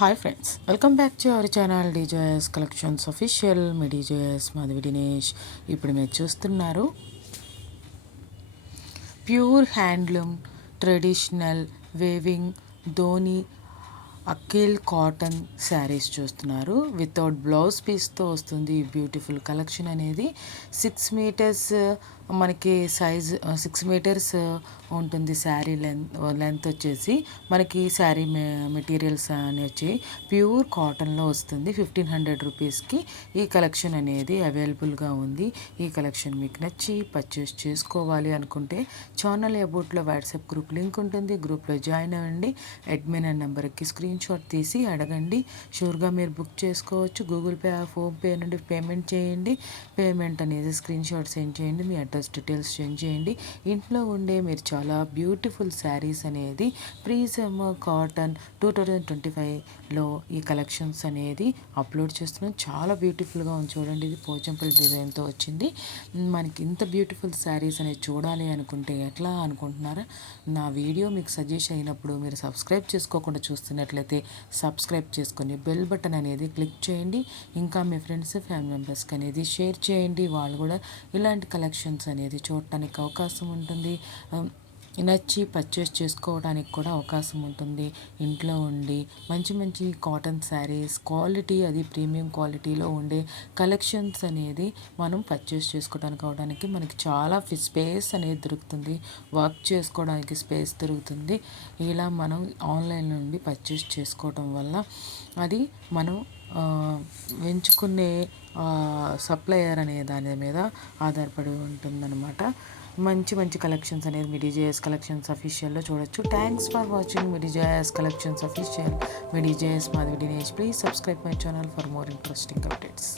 Hi friends, welcome back to our channel DJS collections official. మీ DJS Madhavi Dinesh. ఇప్పుడు మీరు చూస్తున్నారు pure handloom traditional weaving Dhaniakhali cotton saris చూస్తున్నారు. Without blouse పీస్తో వస్తుంది ఈ బ్యూటిఫుల్ కలెక్షన్ అనేది. 6 మీటర్స్ మనకి సైజ్ 6 మీటర్స్ ఉంటుంది. శారీ లెంత్ వచ్చేసి మనకి శారీ మెటీరియల్స్ అని వచ్చి ప్యూర్ కాటన్లో వస్తుంది. 1500 రూపీస్కి ఈ కలెక్షన్ అనేది అవైలబుల్గా ఉంది. ఈ కలెక్షన్ మీకు నచ్చి పర్చేస్ చేసుకోవాలి అనుకుంటే ఛానల్ అబౌట్లో వాట్సాప్ గ్రూప్ లింక్ ఉంటుంది. గ్రూప్లో జాయిన్ అవ్వండి. అడ్మిన్ అనే నెంబర్కి స్క్రీన్ షాట్ తీసి అడగండి. షూర్గా మీరు బుక్ చేసుకోవచ్చు. గూగుల్ పే ఫోన్పే నుండి పేమెంట్ చేయండి. పేమెంట్ అనేది స్క్రీన్ షాట్ సెండ్ చేయండి. మీ అడ్రస్ డీటెయిల్స్ సెండ్ చేయండి. ఇంట్లో ఉండే మీరు చాలా బ్యూటిఫుల్ శారీస్ అనేది ప్రీజమ్ కాటన్ 2025లో ఈ కలెక్షన్స్ అనేది అప్లోడ్ చేస్తున్నాం. చాలా బ్యూటిఫుల్గా ఉంది చూడండి. ఇది పోచంపల్లి డిజైన్తో వచ్చింది. మనకి ఇంత బ్యూటిఫుల్ శారీస్ అనేది చూడాలి అనుకుంటే ఎట్లా అనుకుంటున్నారా? నా వీడియో మీకు సజెస్ట్ అయినప్పుడు మీరు సబ్స్క్రైబ్ చేసుకోకుండా చూస్తున్నట్లయితే సబ్స్క్రైబ్ చేసుకొని బెల్ బటన్ అనేది క్లిక్ చేయండి. ఇంకా మీ ఫ్రెండ్స్ ఫ్యామిలీ మెంబర్స్కి అనేది షేర్ చేయండి. వాళ్ళు కూడా ఇలాంటి కలెక్షన్స్ అనేది చూడటానికి అవకాశం ఉంటుంది. నచ్చి పర్చేస్ చేసుకోవడానికి కూడా అవకాశం ఉంటుంది. ఇంట్లో ఉండి మంచి మంచి కాటన్ శారీస్ క్వాలిటీ, అది ప్రీమియం క్వాలిటీలో ఉండే కలెక్షన్స్ అనేది మనం పర్చేస్ చేసుకోవడానికి మనకి చాలా స్పేస్ అనేది దొరుకుతుంది. వర్క్ చేసుకోవడానికి స్పేస్ దొరుకుతుంది. ఇలా మనం ఆన్లైన్ నుండి పర్చేస్ చేసుకోవడం వల్ల అది మనం ఎంచుకునే సప్లయర్ అనే దాని మీద ఆధారపడి ఉంటుందన్నమాట. మంచి మంచి కలెక్షన్స్ అనేది మీ డీజేఎస్ కలెక్షన్స్ అఫీషియల్లో చూడొచ్చు. Thanks for watching me DJS collections official. మీ DJS Madhavi Dinesh. Please subscribe my channel for more interesting updates.